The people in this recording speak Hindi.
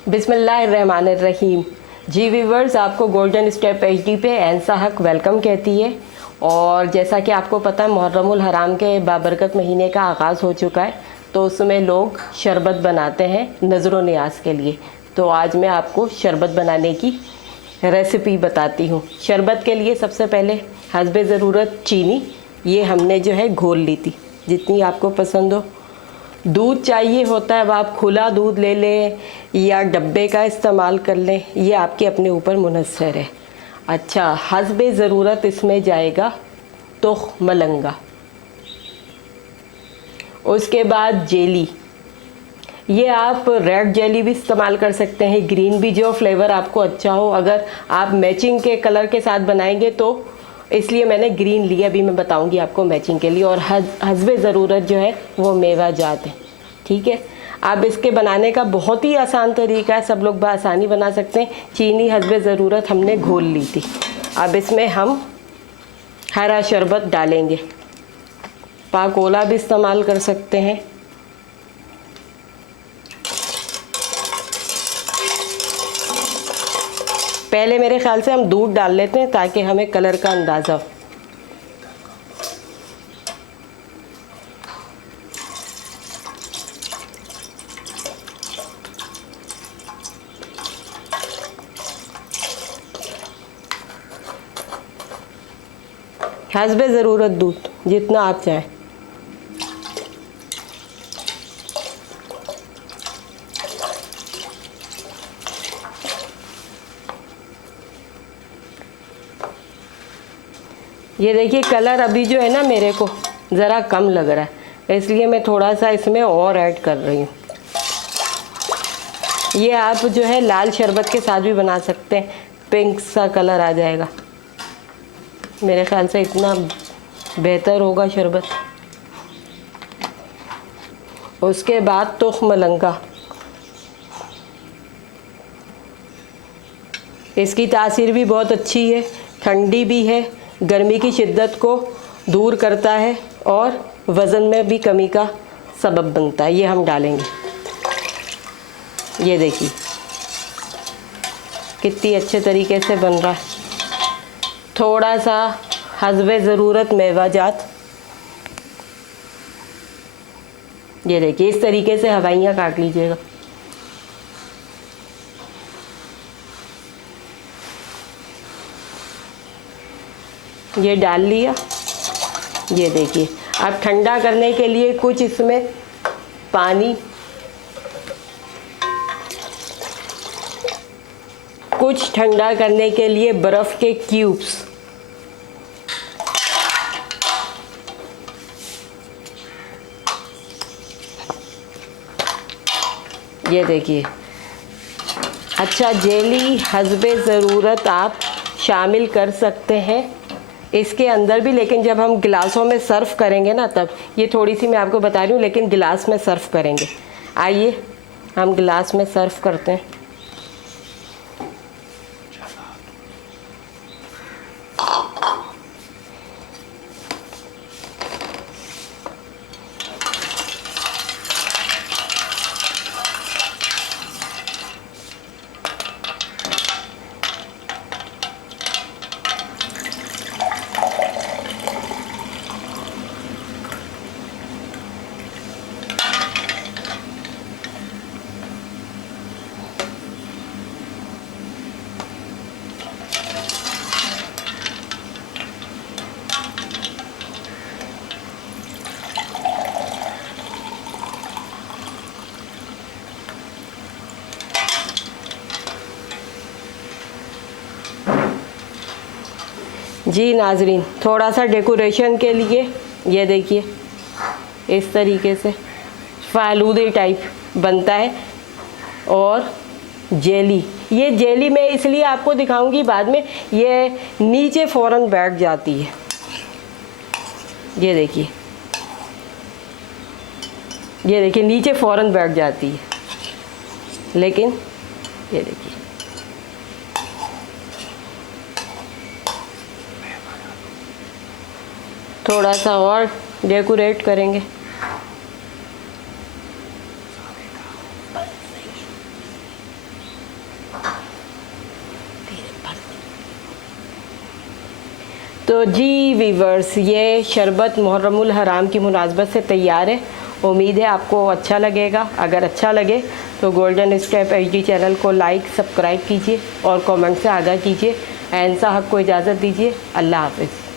बिस्मिल्लाहिर्रहमानिर्रहीम। जी व्यूवर्स, आपको गोल्डन स्टेप एचडी पे एनसा हक वेलकम कहती है। और जैसा कि आपको पता है, मुहर्रमुल हराम के बाबरकत महीने का आगाज़ हो चुका है, तो उसमें लोग शरबत बनाते हैं नज़र नियाज के लिए। तो आज मैं आपको शरबत बनाने की रेसिपी बताती हूँ। शरबत के लिए सबसे पहले हस्बे ज़रूरत चीनी, ये हमने जो है घोल ली थी, जितनी आपको पसंद हो। दूध चाहिए होता है, अब आप खुला दूध ले लें या डब्बे का इस्तेमाल कर लें, ये आपके अपने ऊपर मुनहसर है। अच्छा, हस्बे ज़रूरत इसमें जाएगा तो मलंगा। उसके बाद जेली, ये आप रेड जेली भी इस्तेमाल कर सकते हैं, ग्रीन भी, जो फ्लेवर आपको अच्छा हो। अगर आप मैचिंग के कलर के साथ बनाएंगे तो इसलिए मैंने ग्रीन लिया, अभी मैं बताऊंगी आपको मैचिंग के लिए। और हस्बे ज़रूरत जो है वो मेवा जात है, ठीक है। अब इसके बनाने का बहुत ही आसान तरीका है, सब लोग बआसानी बना सकते हैं। चीनी हस्बे ज़रूरत हमने घोल ली थी, अब इसमें हम हरा शरबत डालेंगे। पाकोला भी इस्तेमाल कर सकते हैं। पहले मेरे ख्याल से हम दूध डाल लेते हैं ताकि हमें कलर का अंदाज़ा हो। हस्बे ज़रूरत दूध जितना आप चाहें। ये देखिए, कलर अभी जो है ना मेरे को ज़रा कम लग रहा है, इसलिए मैं थोड़ा सा इसमें और ऐड कर रही हूँ। ये आप जो है लाल शरबत के साथ भी बना सकते हैं, पिंक सा कलर आ जाएगा। मेरे ख्याल से इतना बेहतर होगा शरबत। उसके बाद तुख मलंगा, इसकी तासीर भी बहुत अच्छी है, ठंडी भी है, गर्मी की शिद्दत को दूर करता है और वज़न में भी कमी का सबब बनता है। ये हम डालेंगे। ये देखिए कितनी अच्छे तरीके से बन रहा है। थोड़ा सा हस्बे ज़रूरत मेवा जात, ये देखिए इस तरीके से हवाइयाँ काट लीजिएगा। ये डाल लिया। ये देखिए, अब ठंडा करने के लिए कुछ इसमें पानी, कुछ ठंडा करने के लिए बर्फ़ के क्यूब्स। ये देखिए। अच्छा, जेली हस्बे ज़रूरत आप शामिल कर सकते हैं इसके अंदर भी, लेकिन जब हम गिलासों में सर्व करेंगे ना तब। ये थोड़ी सी मैं आपको बता रही हूँ, लेकिन गिलास में सर्व करेंगे। आइए हम गिलास में सर्व करते हैं। जी नाजरीन, थोड़ा सा डेकोरेशन के लिए ये देखिए इस तरीके से फालूदे टाइप बनता है। और जेली, ये जेली मैं इसलिए आपको दिखाऊंगी बाद में, ये नीचे फ़ौरन बैठ जाती है। ये देखिए, ये देखिए नीचे फ़ौरन बैठ जाती है, लेकिन ये देखिए थोड़ा सा और डेकोरेट करेंगे। तो जी वीवर्स, ये शरबत मुहर्रमुल हराम की मुनासबत से तैयार है। उम्मीद है आपको अच्छा लगेगा। अगर अच्छा लगे तो गोल्डन स्टेप HD चैनल को लाइक सब्सक्राइब कीजिए और कमेंट से आगाह कीजिए। एंसा हक को इजाज़त दीजिए। अल्लाह हाफ़िज़।